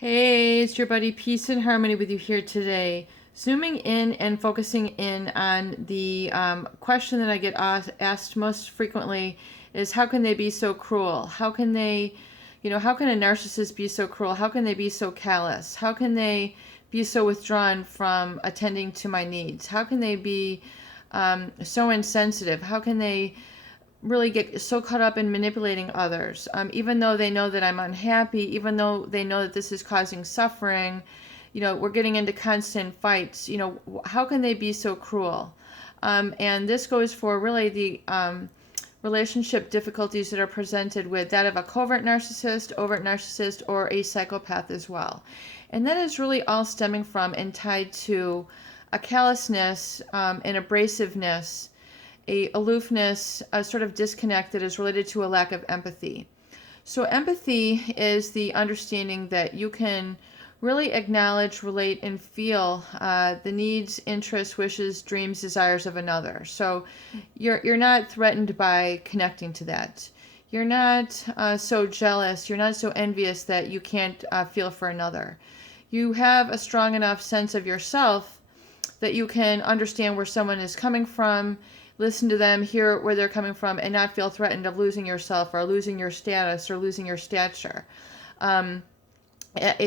Hey, it's your buddy Peace and Harmony with you here today. Zooming in and focusing in on the question that I get asked most frequently is how can they be so cruel? How can they, how can a narcissist be so cruel? How can they be so callous? How can they be so withdrawn from attending to my needs? How can they be so insensitive? How can they really get so caught up in manipulating others, even though they know that I'm unhappy, even though they know that this is causing suffering. We're getting into constant fights. How can they be so cruel? And this goes for really the relationship difficulties that are presented with that of a covert narcissist, overt narcissist, or a psychopath as well. And that is really all stemming from and tied to a callousness, an abrasiveness, a aloofness, a sort of disconnect that is related to a lack of empathy. So empathy is the understanding that you can really acknowledge, relate, and feel the needs, interests, wishes, dreams, desires of another. So you're not threatened by connecting to that. You're not so jealous. You're not so envious that you can't feel for another. You have a strong enough sense of yourself that you can understand where someone is coming from, listen to them, hear where they're coming from, and not feel threatened of losing yourself or losing your status or losing your stature. A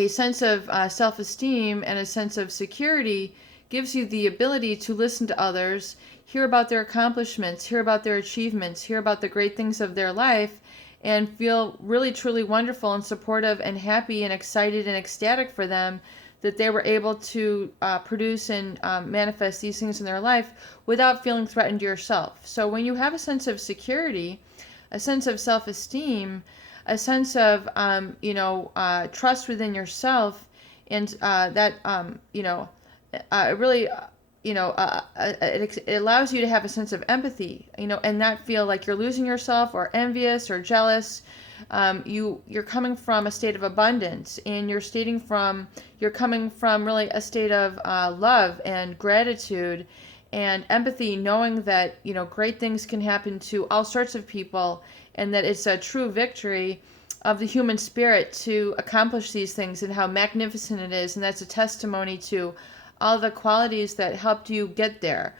sense of self-esteem and a sense of security gives you the ability to listen to others, hear about their accomplishments, hear about their achievements, hear about the great things of their life, and feel really truly wonderful and supportive and happy and excited and ecstatic for them that they were able to produce and manifest these things in their life without feeling threatened yourself. So when you have a sense of security, a sense of self-esteem, a sense of trust within yourself, and that really it allows you to have a sense of empathy, and not feel like you're losing yourself or envious or jealous. You're coming from a state of abundance, and you're coming from really a state of love and gratitude and empathy, knowing that great things can happen to all sorts of people, and that it's a true victory of the human spirit to accomplish these things, and how magnificent it is, and that's a testimony to all the qualities that helped you get there.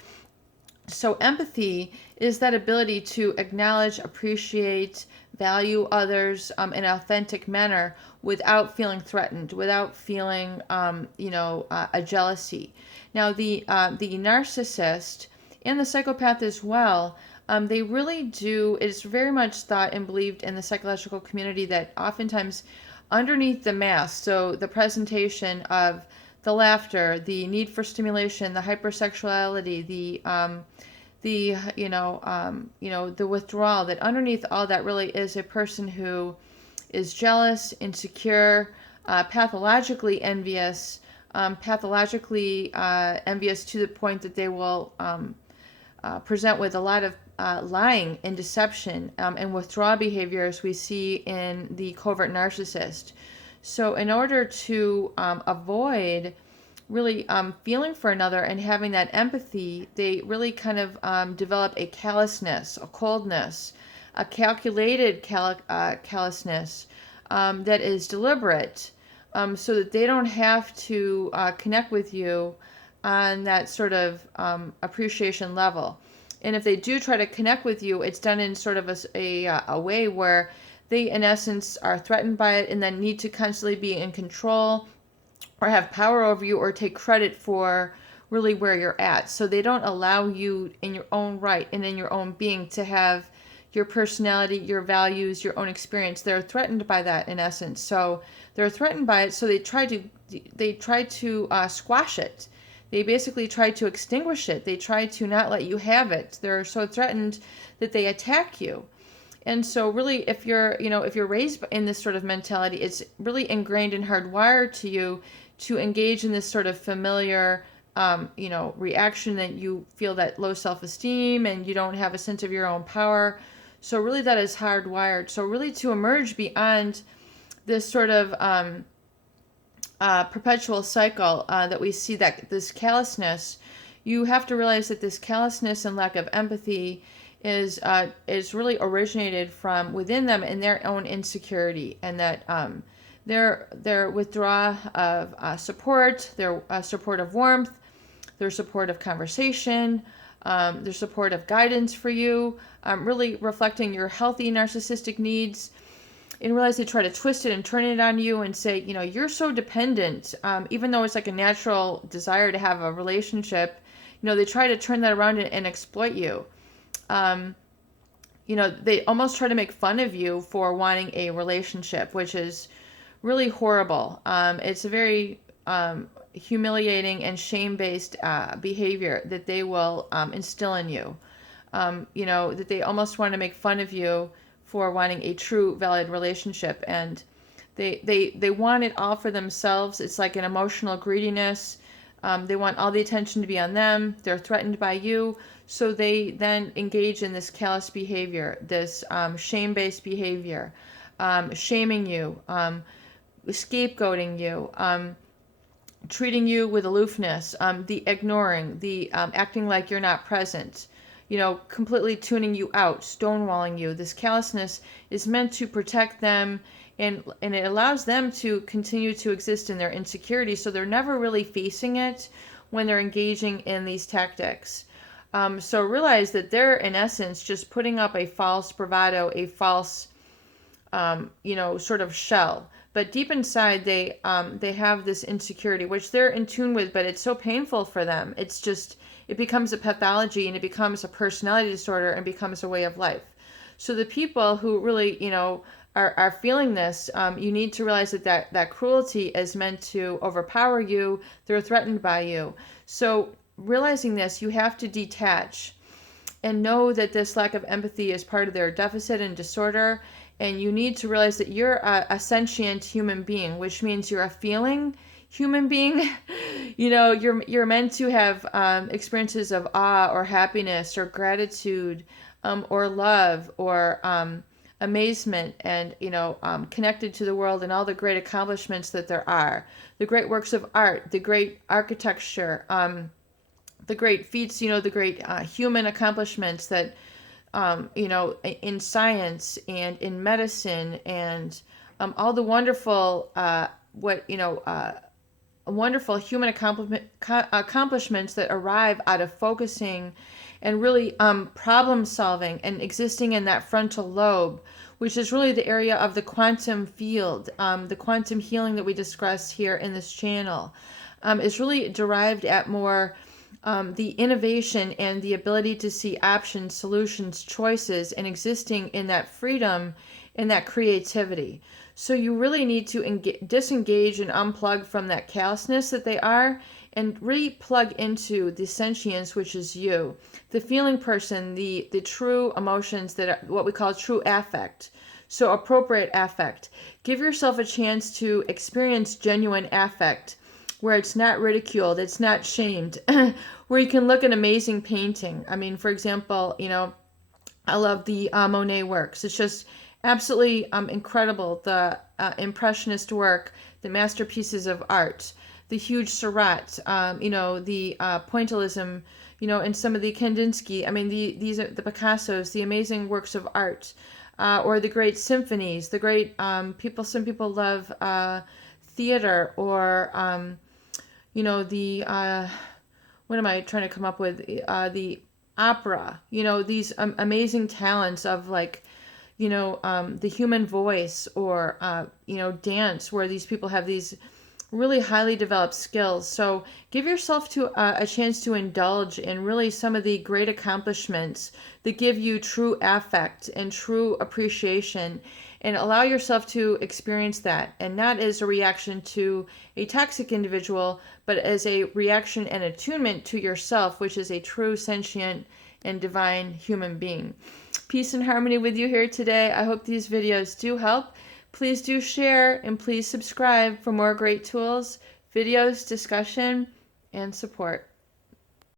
So empathy is that ability to acknowledge, appreciate, value others in an authentic manner without feeling threatened, without feeling, a jealousy. Now, the narcissist and the psychopath as well, they really do. It's very much thought and believed in the psychological community that oftentimes underneath the mask, so the presentation of the laughter, the need for stimulation, the hypersexuality, the withdrawal, that underneath all that really is a person who is jealous, insecure, pathologically envious, envious to the point that they will present with a lot of lying and deception and withdrawal behaviors we see in the covert narcissist. So in order to avoid really feeling for another and having that empathy, they really kind of develop a callousness, a coldness, a calculated callousness that is deliberate, so that they don't have to connect with you on that sort of appreciation level. And if they do try to connect with you, it's done in sort of a way where they, in essence, are threatened by it and then need to constantly be in control or have power over you or take credit for really where you're at. So they don't allow you in your own right and in your own being to have your personality, your values, your own experience. They're threatened by that in essence. So they're threatened by it. So they try to squash it. They basically try to extinguish it. They try to not let you have it. They're so threatened that they attack you. And so really, if you're raised in this sort of mentality, it's really ingrained and hardwired to you to engage in this sort of familiar, reaction that you feel that low self-esteem and you don't have a sense of your own power. So really that is hardwired. So really to emerge beyond this sort of perpetual cycle that we see, that this callousness, you have to realize that this callousness and lack of empathy is really originated from within them and their own insecurity, and that their withdrawal of support, their support of warmth, their support of conversation, their support of guidance for you, really reflecting your healthy narcissistic needs. And realize they try to twist it and turn it on you and say, you know, you're so dependent, even though it's like a natural desire to have a relationship. You know, they try to turn that around and exploit you. You know, they almost try to make fun of you for wanting a relationship, which is really horrible. It's a very humiliating and shame-based behavior that they will instill in you. You know, that they almost want to make fun of you for wanting a true, valid relationship. And they want it all for themselves. It's like an emotional greediness. They want all the attention to be on them. They're threatened by you. So they then engage in this callous behavior, this shame-based behavior, shaming you, scapegoating you, treating you with aloofness, the ignoring, the acting like you're not present, you know, completely tuning you out, stonewalling you. This callousness is meant to protect them, and it allows them to continue to exist in their insecurity, so they're never really facing it when they're engaging in these tactics. So realize that they're, in essence, just putting up a false bravado, a false, you know, sort of shell. But deep inside, they have this insecurity, which they're in tune with, but it's so painful for them. It's just, it becomes a pathology, and it becomes a personality disorder, and becomes a way of life. So the people who really, you know, are feeling this, you need to realize that cruelty is meant to overpower you. They're threatened by you. So realizing this, you have to detach and know that this lack of empathy is part of their deficit and disorder. And you need to realize that you're a sentient human being, which means you're a feeling human being. You know, you're meant to have experiences of awe or happiness or gratitude, or love or amazement, and, you know, connected to the world and all the great accomplishments that there are, the great works of art, the great architecture, the great feats, you know, the great human accomplishments that, you know, in science and in medicine, and all the wonderful, wonderful human accomplishments that arrive out of focusing and really problem solving and existing in that frontal lobe, which is really the area of the quantum field, the quantum healing that we discuss here in this channel, is really derived at more the innovation and the ability to see options, solutions, choices, and existing in that freedom and that creativity. So you really need to disengage and unplug from that callousness that they are, and re-plug into the sentience, which is you, the feeling person, the true emotions that are what we call true affect. So appropriate affect. Give yourself a chance to experience genuine affect, where it's not ridiculed, it's not shamed, where you can look at amazing painting. I mean, for example, you know, I love the Monet works. It's just absolutely incredible, the impressionist work, the masterpieces of art, the huge Seurat, you know, the pointillism, you know, and some of the Kandinsky. I mean, these are the Picassos, the amazing works of art, or the great symphonies, the great some people love theater, or you know, the what am I trying to come up with? The opera, you know, these amazing talents of, like, you know, the human voice, or you know, dance, where these people have these really highly developed skills. So give yourself to a chance to indulge in really some of the great accomplishments that give you true affect and true appreciation, and allow yourself to experience that, and not as a reaction to a toxic individual, but as a reaction and attunement to yourself, which is a true sentient and divine human being. Peace and harmony with you here today. I hope these videos do help. Please do share, and please subscribe for more great tools, videos, discussion, and support.